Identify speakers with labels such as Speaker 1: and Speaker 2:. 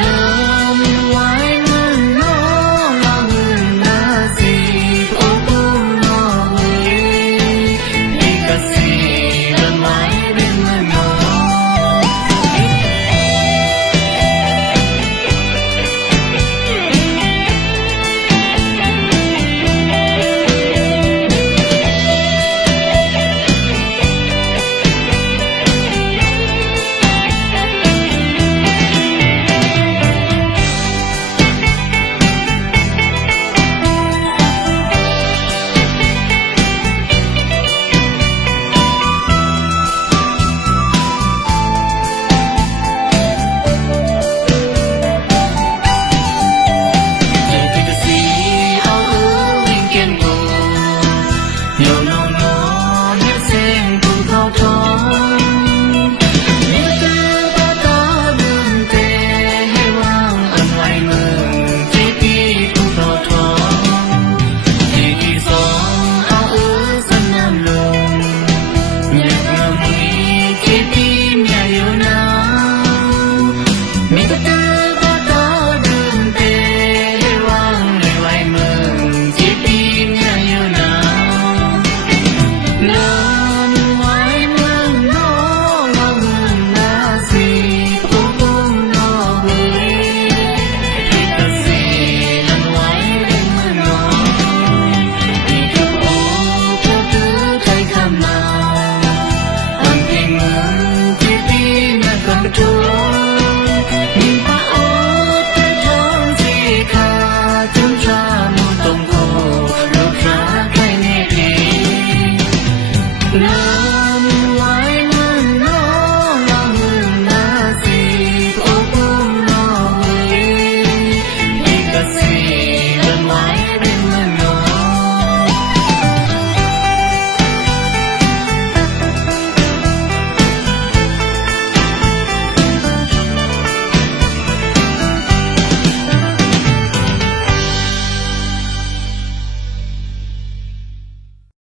Speaker 1: know.